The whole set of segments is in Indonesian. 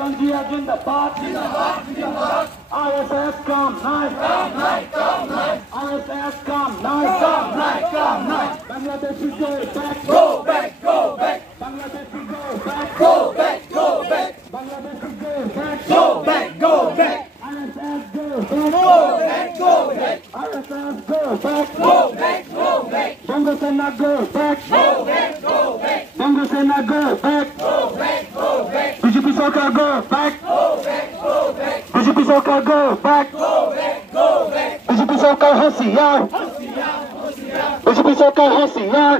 Telangia Jindabad, ISS come night, ISS come night, Bangladesh we go back, Bangladesh we go back, Bangladesh we go back, ISS go back, ISS go back, Bongo Sena go back, Bongo Sena go back, BJP Sarkar go back, BJP Sarkar go back, BJP Sarkar होशियार, BJP Sarkar होशियार,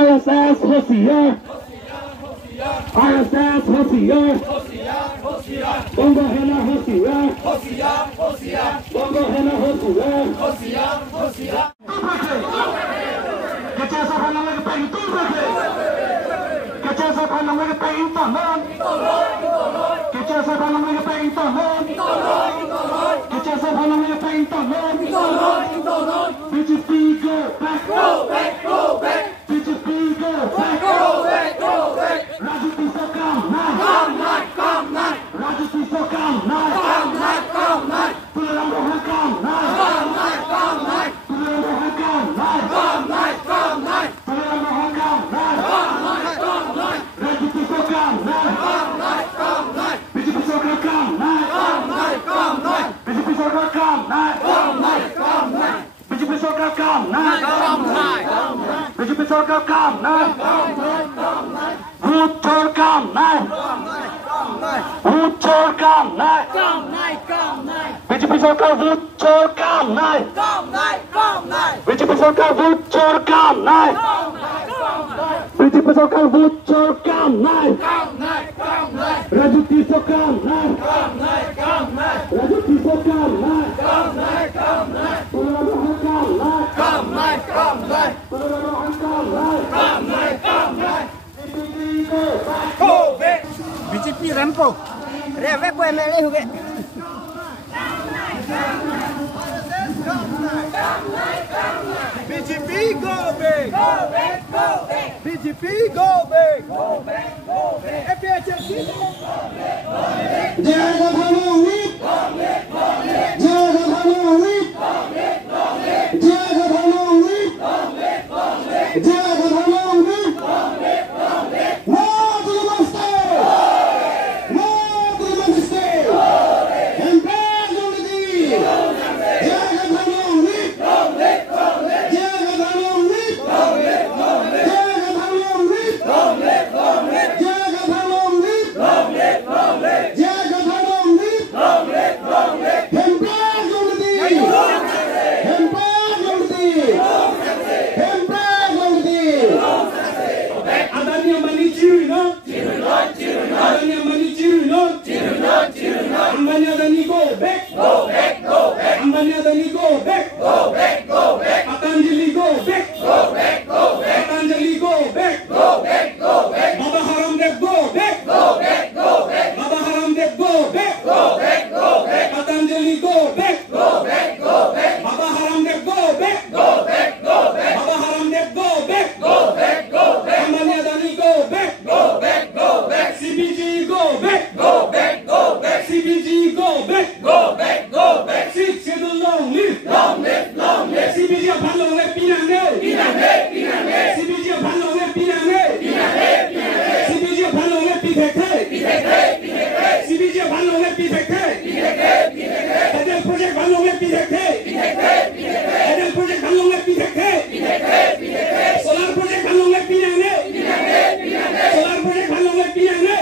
ISS होशियार, ISS होशियार, Bongo Hena होशियार, Bongo Hena होशियार, Kecesa Hena lagi pengen tuh Kecesa Hena lagi pengen tahan, Kecesa Hena lagi pengen tahan, Kecesa Hena lagi pengen tahan, BJP go back, BJP go back, Raju Tisa come night, Raju Tisa come night, Pulang Rohan come night, Pulang Rohan come night, Pulang Rohan come night, Raju Tisa come night, BJP Sarkar come night, BJP Sarkar come night, BJP Sarkar come night, BJP Sarkar come night, Bhuttor come night, Bhuttor come night, BJP Sarkar Bhuttor come night, BJP Sarkar Bhuttor come night, BJP Sarkar Bhuttor come night, Raju Tisa come night, Raju Tisa come night, Pulang Rohan come night, Pulang Rohan come night, BJP Rampo, Reve को MLA हो गए। BJP go big, BJP go big, APHC Jagathanu whip, Jagathanu whip, Jagathanu whip, Jagathanu whip, no to the monster, no to the monster, and back on the deal, Jagathanu whip, Jagathanu whip, Jagathanu whip, Jagathanu whip, Patanjali go back, Patanjali go back, Baba Haramdev go back, Baba Haramdev go back, Patanjali go back, Baba Haramdev go back, Baba Haramdev go back, Ambani Adani go back, CBG go back, CBG go back, Six schedule long live, CBG Bhalong le Pinane, CBG Bhalong le Pinane, CBG Bhalong le Pitheke, CBG Bhalong le Pitheke, Adel project Bhalong le Pitheke, Adel project Bhalong le Pitheke, Solar project Bhalong le Pinane, Solar project Bhalong le Pinane,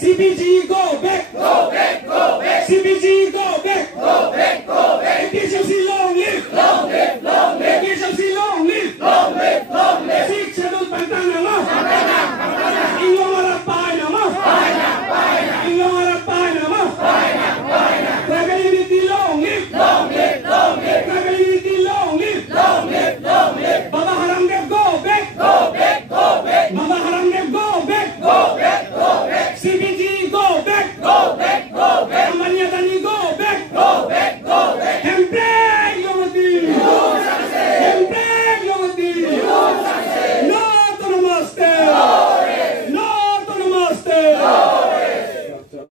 CBG go